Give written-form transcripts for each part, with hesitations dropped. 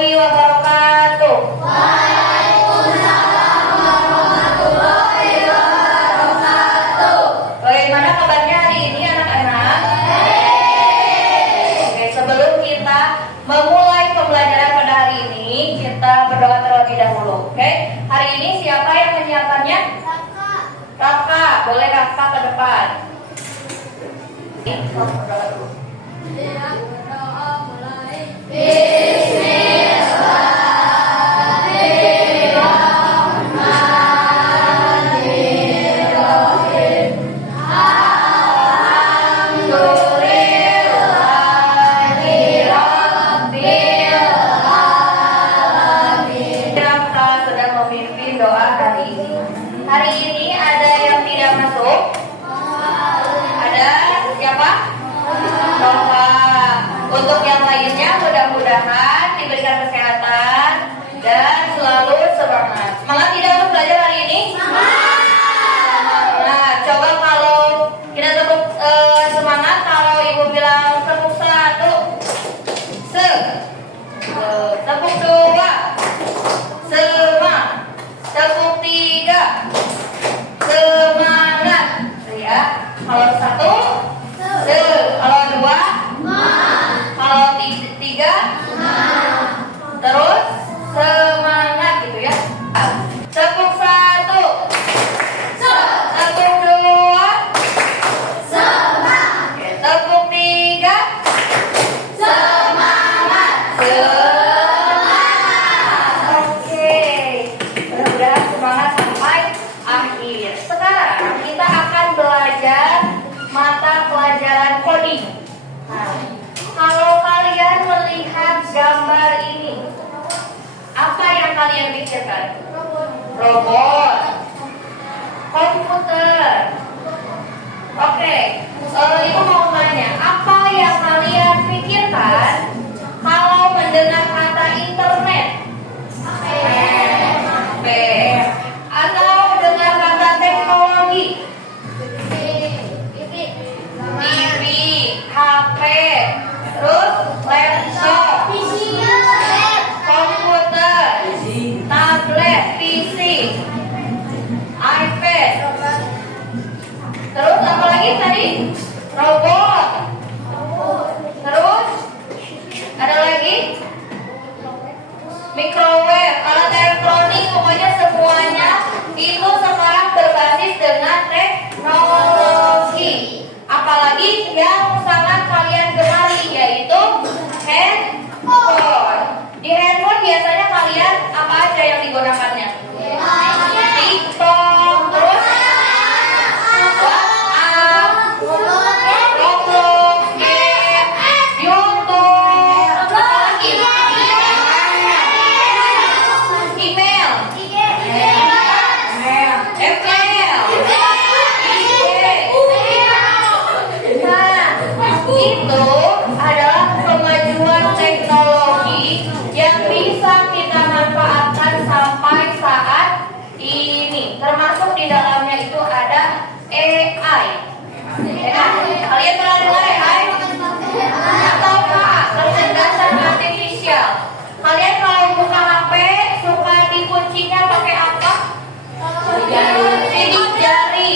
warahmatullahi wabarakatuh. Bagaimana kabarnya hari ini anak-anak? Oke, sebelum kita memulai pembelajaran pada hari ini, kita berdoa terlebih dahulu. Oke, hari ini siapa yang menyiapkannya? Kakak, boleh kakak ke depan. Berdoa dulu. Hari ini ada yang tidak masuk? Ada siapa? Bapak. Untuk yang lainnya mudah-mudahan diberikan kesehatan dan selalu semangat. Semangat tidak untuk belajar hari ini? Nah, coba kalau kita tepuk semangat, kalau ibu bilang tepuk satu, tepuk dua, semangat. Tepuk tiga, semangat. Ya, kalau satu, kalau dua, kalau tiga, terus semangat gitu ya. Tepuk satu, tepuk dua, semangat. Tepuk tiga, semangat. Semangat sampai akhir. Sekarang kita akan belajar mata pelajaran coding. Nah, kalau kalian melihat gambar ini, apa yang kalian pikirkan? Robot, komputer. Oke, ibu mau tanya, apa yang kalian pikirkan kalau mendengar kata internet? Atau dengar kata teknologi, TV, HP, terus laptop, komputer, tablet, PC, iPad, terus apa lagi tadi? Robot, terus ada lagi? Microwave, alat elektronik, pokoknya semuanya itu sekarang berbasis dengan teknologi. Apalagi yang sangat kalian gemari, yaitu handphone. Di handphone biasanya kalian apa aja yang digunakannya? TikTok, terus WhatsApp, Roblox, game, YouTube, apalagi? Email, itu adalah kemajuan teknologi yang bisa kita manfaatkan sampai saat ini. Termasuk di dalamnya itu ada AI. Kalian pernah dengar AI? Atau apa? Kecerdasan artifisial. Kalian kalau buka HP suka dikuncinya pakai apa? Sidik jari.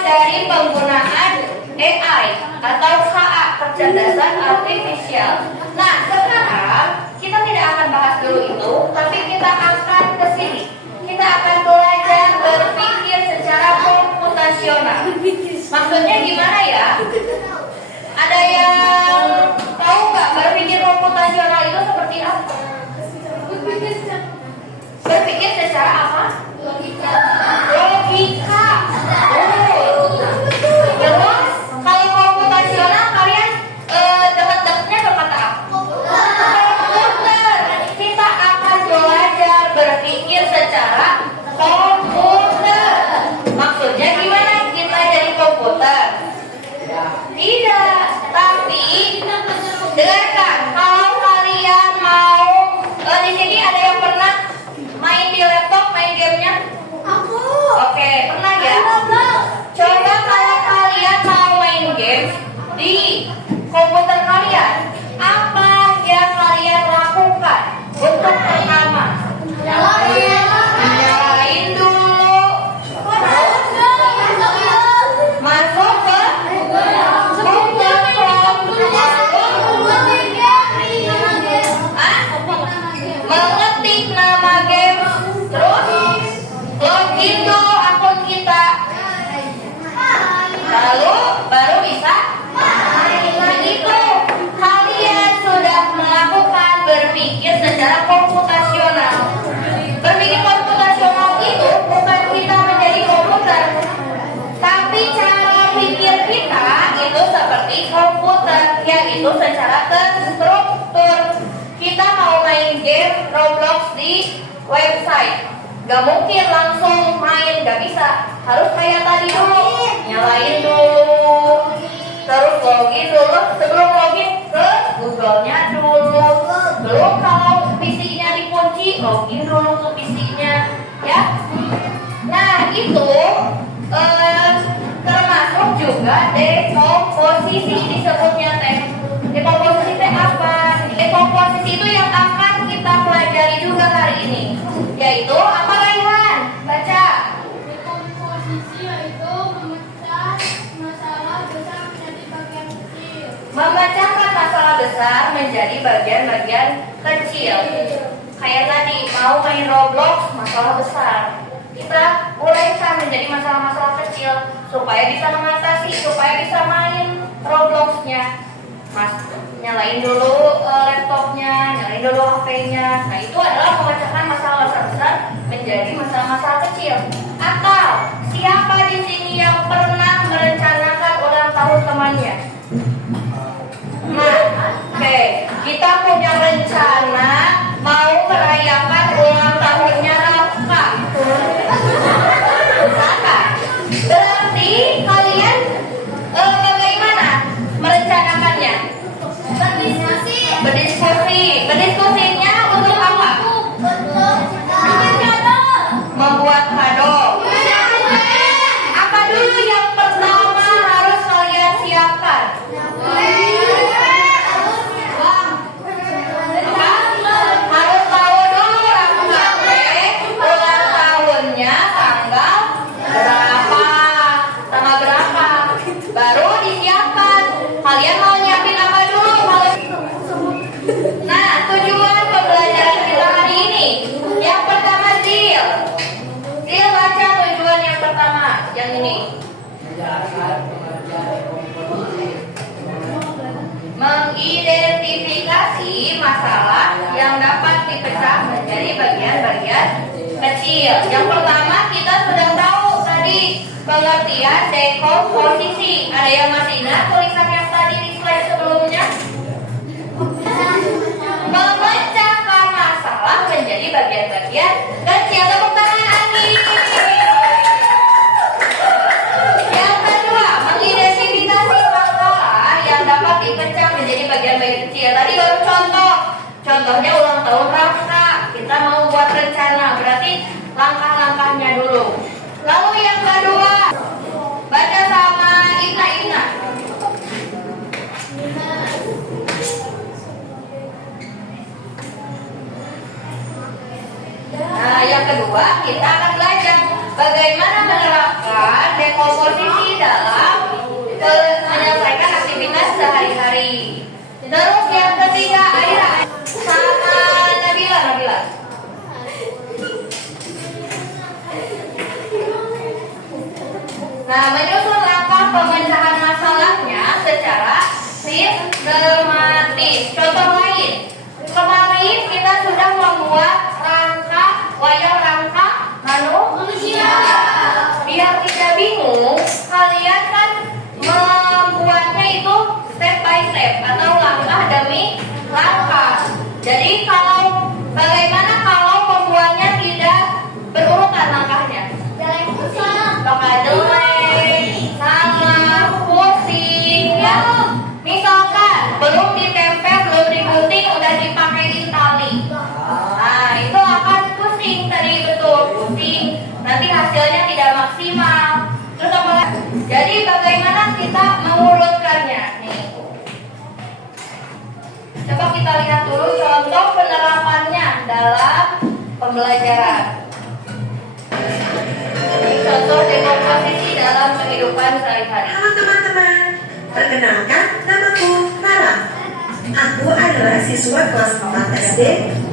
Dari penggunaan AI atau KA, kecerdasan artifisial. Nah, sekarang kita tidak akan bahas dulu itu, tapi kita akan ke sini. Kita akan belajar berpikir secara komputasional. Maksudnya gimana ya? Ada yang tahu nggak berpikir komputasional itu seperti apa? Berpikir secara apa? Logika. Terus kalau komputasional kalian dekat-dekatnya berkata apa? Komputer. Kita akan belajar berpikir secara komputer. Maksudnya gimana kita jadi komputer? Tidak, tapi dengarkan. itu secara terstruktur. Kita mau main game Roblox di website, gak mungkin langsung main, gak bisa. Harus kayak tadi dulu, nyalain dulu, terus login dulu. Sebelum login ke Google-nya dulu. Belum kalau PC-nya dikunci, login dulu ke PC-nya, ya. Nah itu termasuk juga dekomposisi disebutnya teh. Dekomposisi teh apa? Dekomposisi itu yang akan kita pelajari juga hari ini, yaitu apa Raihan? Baca. Dekomposisi yaitu memecah masalah besar menjadi bagian kecil. Memecahkan masalah besar menjadi bagian-bagian kecil. Kayak tadi mau main Roblox, masalah besar kita bolehkan menjadi masalah-masalah kecil supaya bisa mengatasi, supaya bisa main Robloxnya. Mas, nyalain dulu laptopnya, nyalain dulu HP-nya. Nah itu adalah memecahkan masalah besar menjadi masalah-masalah kecil. Atau siapa di sini yang pernah merencanakan ulang tahun temannya? Nah, oke, kita punya rencana mau merayakan ulang tahunnya Rafka. Berarti kalian bagaimana merencanakannya? Berdiskusinya untuk apa? Membuat kado. Apa dulu yang pertama harus kalian siapkan? Harus tahu dulu Rafka ulang tahunnya tanggal berapa, baru disiapkan. Kalian mau nyiapin apa dulu? Nah, tujuan pembelajaran kita hari ini. Yang pertama Zil baca tujuan yang pertama, yang ini. Mengidentifikasi masalah yang dapat dipecah menjadi bagian-bagian kecil. Yang pertama kita sudah tahu tadi pengertian dekomposisi. Ada yang masih ingat tulisan yang tadi di slide sebelumnya? Memecahkan masalah menjadi bagian-bagian kecil. Tepuk tangan Andi. Yang kedua, mengidentifikasi masalah yang dapat dipecah menjadi bagian-bagian kecil. Tadi baru contohnya ulang tahun Rafka. Kita mau buat rencana, berarti langkah-langkahnya dulu. Lalu yang kedua, baca sama Ina. Nah, yang kedua kita akan belajar bagaimana menerapkan dekomposisi dalam menyelesaikan aktivitas sehari-hari. Terus yang ketiga, Aira sama Nabila. Nah, menyusun langkah pemecahan masalahnya secara sistematis. Contoh lain, kemarin kita sudah membuat wayang rangka manusia. Biar tidak bingung, kalian kan membuatnya itu step by step atau langkah demi langkah. Jadi bagaimana kalau pembuatnya tidak berurutan langkahnya? Bakal jelek, salah, pusing, ya. Misalkan belum ditempel, belum digunting, udah dipakein tali. Nah, itu akan pusing tadi, betul, pusing. Nanti hasilnya tidak maksimal. Terus apa lagi? Jadi bagaimana kita mengurutkannya? Nih. Coba kita lihat dulu contoh penerapannya dalam pembelajaran. Contoh dekomposisi dalam kehidupan sehari-hari. Halo teman-teman, perkenalkan namaku Rara. Aku adalah siswa kelas 4 SD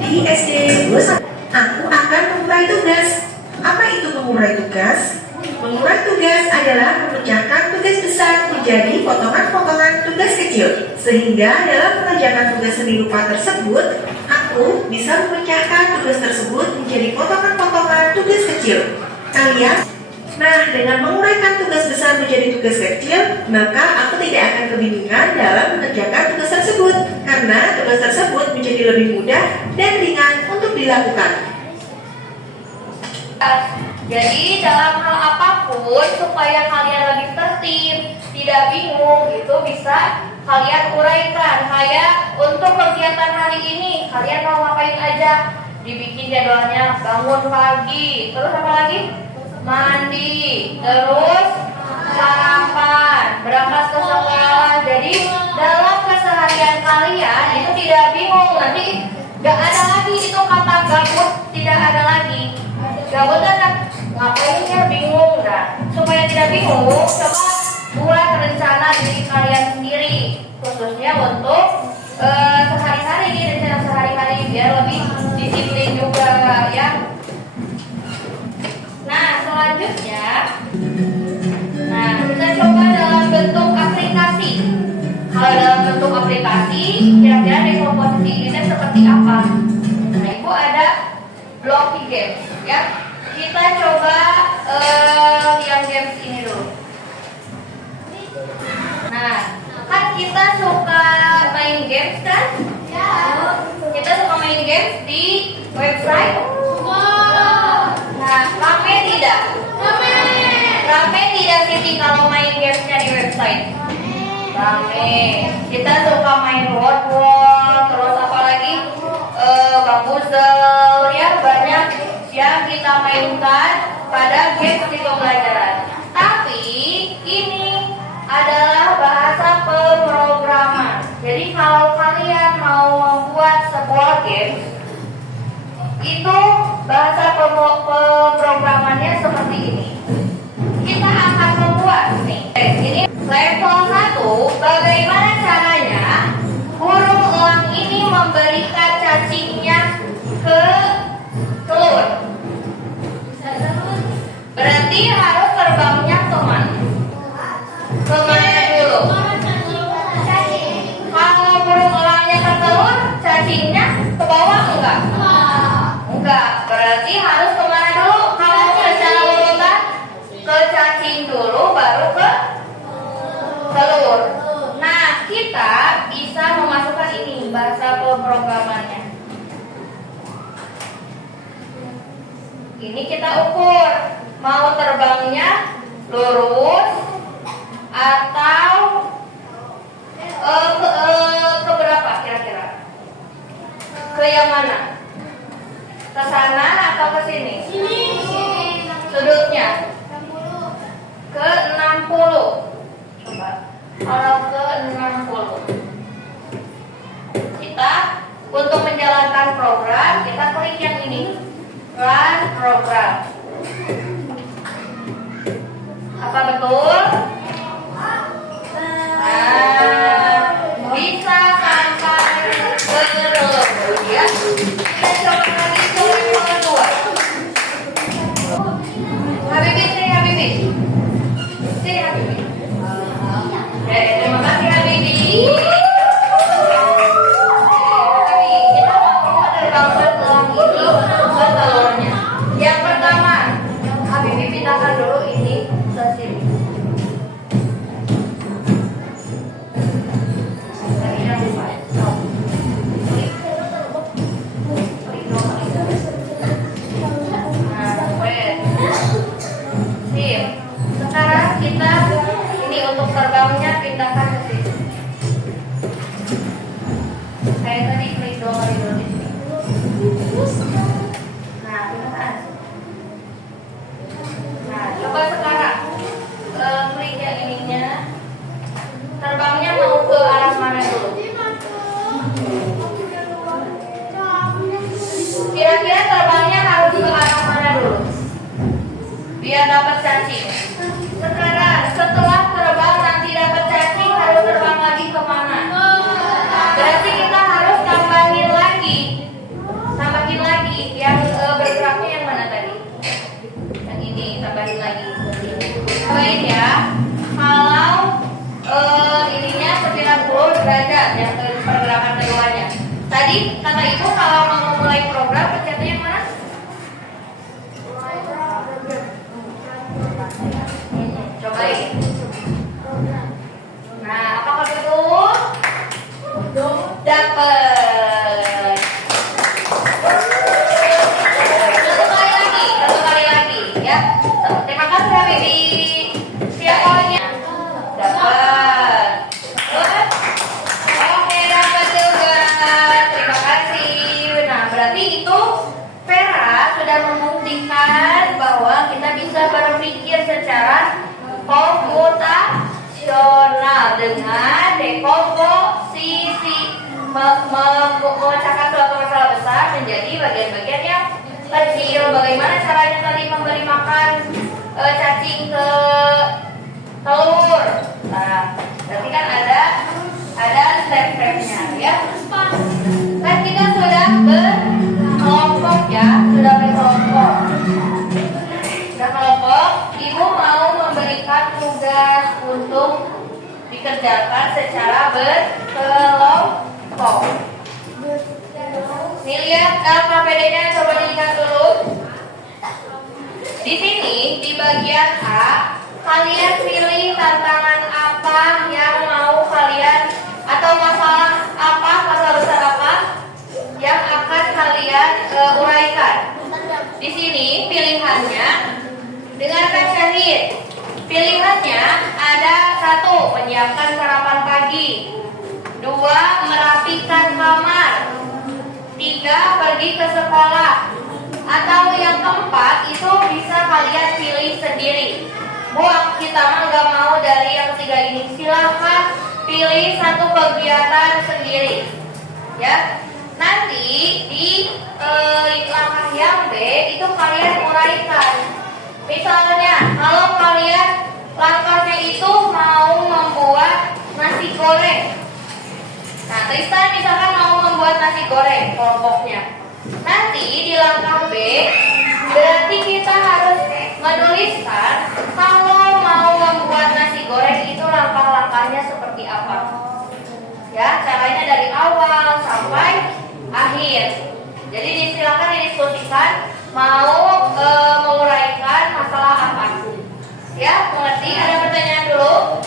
di SD 21. Aku akan mengurai tugas. Apa itu mengurai tugas? Mengurai tugas adalah memecahkan tugas besar menjadi potongan-potongan tugas kecil. Sehingga dalam mengerjakan tugas seni rupa tersebut, aku bisa memecahkan tugas tersebut menjadi potongan-potongan tugas kecil. Kalian Nah, dengan menguraikan tugas besar menjadi tugas kecil, maka aku tidak akan kebingungan dalam mengerjakan tugas tersebut, karena tugas tersebut menjadi lebih mudah dan ringan untuk dilakukan. Jadi dalam hal apapun supaya kalian lebih tertib, tidak bingung, itu bisa kalian uraikan. Kayak untuk kegiatan hari ini, kalian mau ngapain aja? Dibikin jadwalnya, bangun pagi, terus apa lagi? Mandi, terus sarapan, berangkat ke sekolah. Jadi dalam keseharian kalian itu tidak bingung. Nanti gak ada lagi itu kata gabut, tidak ada lagi. Gabut kan ngapain ya, bingung. Nah, supaya tidak bingung, coba buat rencana diri kalian sendiri, khususnya untuk sehari-hari, rencana sehari-hari biar lebih disiplin juga ya. Nah, selanjutnya, kita coba dalam bentuk aplikasi. Kalau dalam bentuk aplikasi, kira-kira dekomposisi ini seperti apa? Nah, Ibu ada block games ya. Kita coba yang games ini dulu. Nah, kan kita suka main games kan? Ya. Kita suka main games di website. Nah, rame tidak? Rame tidak Siti kalau main gamesnya di website? Rame. Kita suka main word, terus apa lagi? Bambuzel, ya banyak yang kita mainkan pada games di pembelajaran. Tapi ini adalah bahasa pemrograman. Jadi kalau kalian mau membuat sebuah game, itu bahasa pemrogramannya seperti ini. Kita akan membuat nih. Ini level 1, bagaimana caranya burung elang ini memberikan cacingnya ke telur. Berarti harus terbangnya kemana? Kemana dulu? Kalau burung elangnya ke telur, cacingnya ke bawah enggak? Enggak, berarti harus kemana dulu? Kalau secara urutan, ke cacing dulu baru ke telur. Nah, kita bisa memasukkan ini bahasa pemrogramannya. Ini kita ukur, mau terbangnya lurus atau ke berapa kira-kira? Ke yang mana? Ke sana atau ke sini? Sudutnya ke 60. Coba kalau ke 60, kita untuk menjalankan program kita klik yang ini, run program. Apa betul? Nah, bisa sampai ke telur ya. Kita coba lagi ke level 2. Habibi, sini Habibi. Sini Habibi. Oke, terima kasih Habibi. Kita mau menerbangkan elang itu ke telurnya. Yang pertama, Habibi pindahkan dulu ini ke sini. Sekarang kita ini untuk terbangnya pindahkan ke sini. Kayak tadi klik dua kali dulu di sini. Nah, pindahkan. Nah, coba sekarang klik yang ininya. Terbangnya mau ke arah mana dulu? Kira-kira terbangnya harus ke arah mana dulu? Biar dapat cacing. Sekarang setelah terbang nanti dapat cacing, harus terbang lagi kemana? Berarti kita harus tambahin lagi yang bergeraknya yang mana tadi? Yang ini tambahin lagi. Tambahin ya. Kalau ininya 90 derajat yang pergerakan keduanya. Tadi kata ibu kalau mau memulai program pencetnya yang mana? komputasional dengan dekomposisi, memecahkan suatu masalah besar menjadi bagian-bagian yang kecil. Bagaimana caranya tadi memberi makan cacing ke telur? Nah, berarti kan ada step-stepnya ya. Kan kita sudah berkelompok ya, sudah berkelompok. Sudah kelompok, ibu mau memberikan tugas untuk dikerjakan secara berkelompok. Nih lihat KPD-nya, coba dilihat dulu. Di sini di bagian A, kalian pilih tantangan apa yang mau kalian, atau masalah apa, masalah besar apa yang akan kalian uraikan. Di sini pilihannya, dengarkan Syahid. Pilihannya ada 1, menyiapkan sarapan pagi, 2, merapikan kamar, 3, pergi ke sekolah, atau yang keempat itu bisa kalian pilih sendiri. Bu, kita mah nggak mau dari yang 3 ini. Silahkan pilih satu kegiatan sendiri. Ya, nanti di langkah yang B itu kalian uraikan. Misalnya, kalau kalian langkahnya itu mau membuat nasi goreng. Nah, Tristan misalkan mau membuat nasi goreng kelompoknya. Nanti di langkah B berarti kita harus menuliskan kalau mau membuat nasi goreng itu langkah-langkahnya seperti apa. Ya, caranya dari awal sampai akhir. Jadi disilakan didiskusikan mau menguraikan masalah apa. Ya, mengerti? Ada pertanyaan dulu?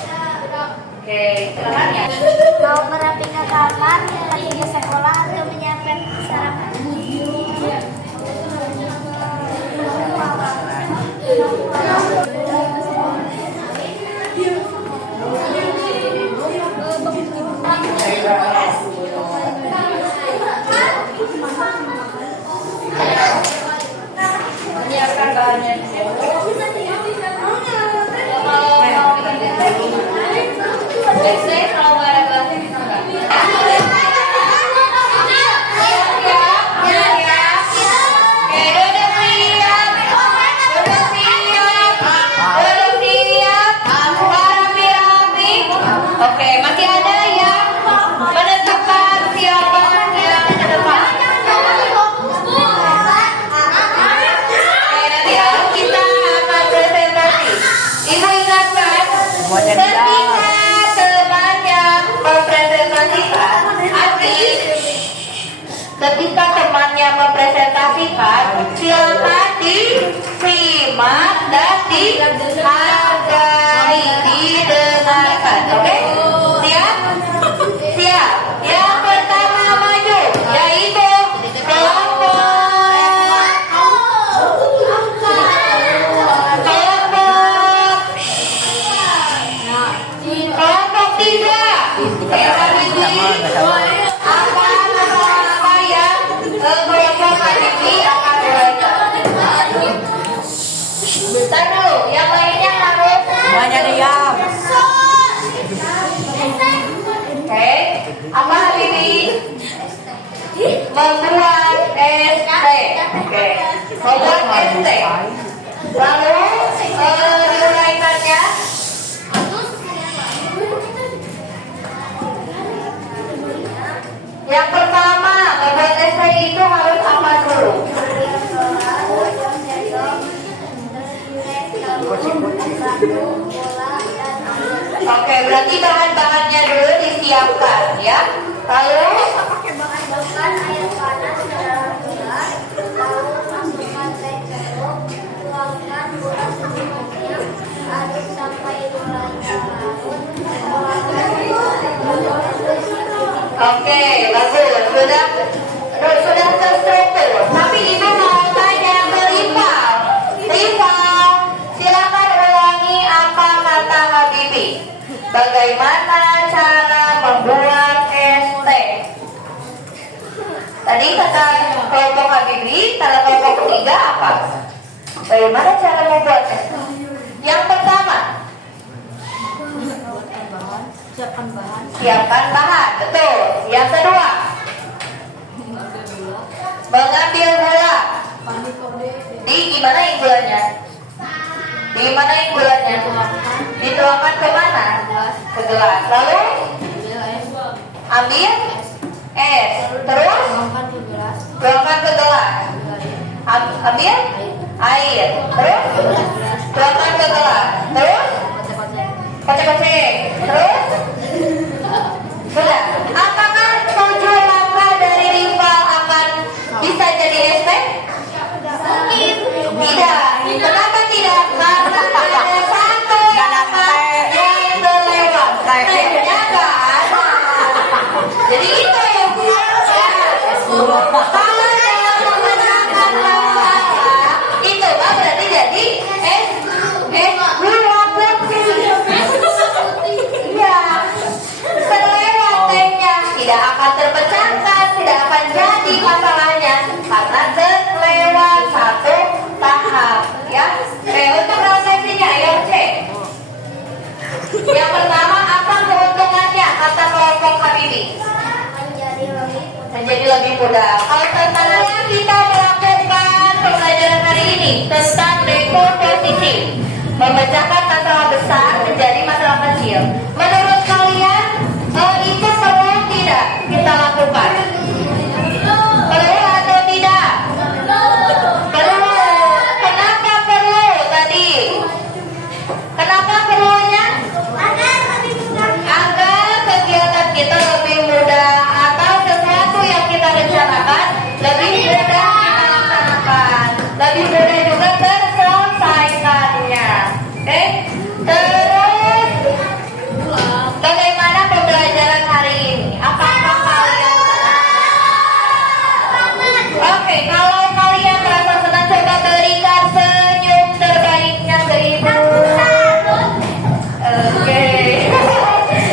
Oke, silakan ya. Mau merapikan kamar, pergi ke sekolah, atau menyiapkan sarapan? Menyiapkan bahannya. Kalau mau bikin biasanya kalau nggak ada gelasnya bisa nggak? Oke, masih ada yang menentukan siapa yang ke depan. Oke, nanti ya kita akan presentasi. Ibu ingatkan, ketika teman yang mempresentasikan, ketika temannya mempresentasikan, silakan disimak dan dihargai, didengarkan. Oke? Siap? Siap. Yang pertama maju, yaitu kelompok 3. Apa yang kelompok Habibie akan belajar? Bentar dulu, yang lainnya harus Semuanya diam. Oke, apa Habibie? Membuat ST. Oke, membuat ST. Lalu diuraikannya. Yang pertama, membuat ST itu harus apa dulu? Oke, berarti bahan-bahannya dulu disiapkan ya. Lalu Pakai bahan-bahan air panas ke dalam gelas, lalu masukkan teh jeruk, tuangkan gula secukupnya, aduk sampai mulai larut. oke, bagus. Sudah terstruktur. Tapi ibu mau tanya ke Rival. Rival, silakan ulangi apa kata Habibie. Bagaimana cara membuat ST? Tadi kata kelompok Habibie, kata kelompok 3 apa? Bagaimana cara membuat ST? Yang pertama, Siapkan bahan. Siapkan bahan, betul. Yang kedua, mengambil gula. Di gimana yang gulanya? Di mana yang gulanya? Dituangkan ke mana? Ke gelas. Lalu ambil es. Terus tuangkan ke gelas. Ambil air. Terus tuangkan ke gelas. Terus kocek-kocek. Terus sudah. Apakah 7 langkah dari rival akan bisa jadi es teh? Tidak. Kenapa tidak? Karena ada satu langkah yang terlewat. Tehnya nggak ada. Jadi itu yang kalau dalam menggunakan langkah itu mah berarti jadi es gula putih. Iya. Terlewat tehnya, tidak akan terpecahkan, tidak akan jadi masalahnya karena terlewat satu tahap. Ya, untuk prosesinya ayo cek. Yang pertama, apa keuntungannya kata kelompok Habibie? Menjadi lebih mudah. Kalau tentangnya kita melakukan pembelajaran hari ini tentang dekomposisi, memecahkan masalah besar menjadi masalah kecil. Menurut kalian itu perlu tidak kita lakukan? Perlu atau tidak? Perlu. Kenapa perlu tadi? Kenapa perlunya? Agar kegiatan kita lebih mudah atau sesuatu yang kita rencanakan lebih mudah kita laksanakan, lebih mudah juga terselesaikannya. Oke? Terus bagaimana pembelajaran hari ini? Apakah kalian Oke, kalau kalian merasa senang, coba berikan senyum terbaiknya ke ibu. Oke.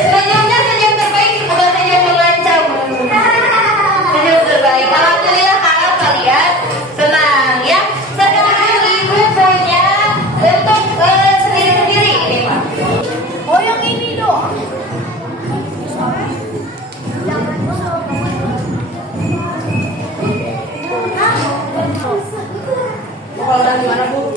Senyumnya senyum terbaik, bukan senyum mengancam. Senyum terbaik. Alhamdulillah kalau kalian senang ya. Sekarang ibu punya untuk sendiri-sendiri ini Pak. Oh yang ini dong. Kalau dari mana Bu?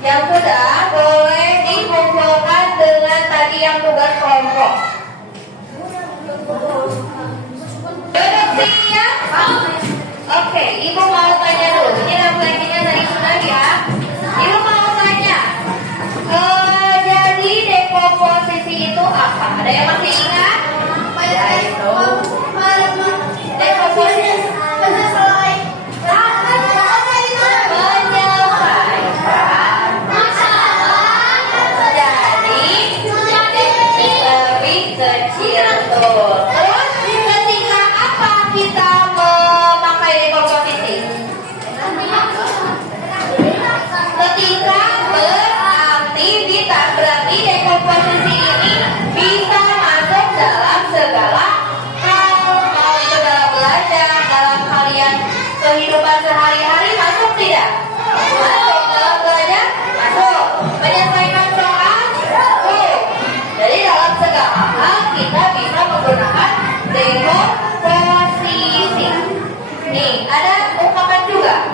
Yang sudah boleh dikumpulkan dengan tadi yang tugas kelompok. Sudah siap? Oke, ibu mau tanya dulu. Ini refleksinya dari sudah ya. Ibu mau tanya. Jadi dekomposisi itu apa? Ada yang masih ingat? Dekomposisi lebih kecil tuh. Terus ketika apa kita memakai dekomposisi? Ketika beraktivitas, berarti dekomposisi ini bisa masuk dalam segala hal, mau segala belajar dalam kalian kehidupan sehari-hari masuk tidak? Masuk dalam belajar, masuk menyelesaikan soal, masuk. Jadi dalam segala hal kita bisa menggunakan dekomposisi. Nih ada ungkapan juga.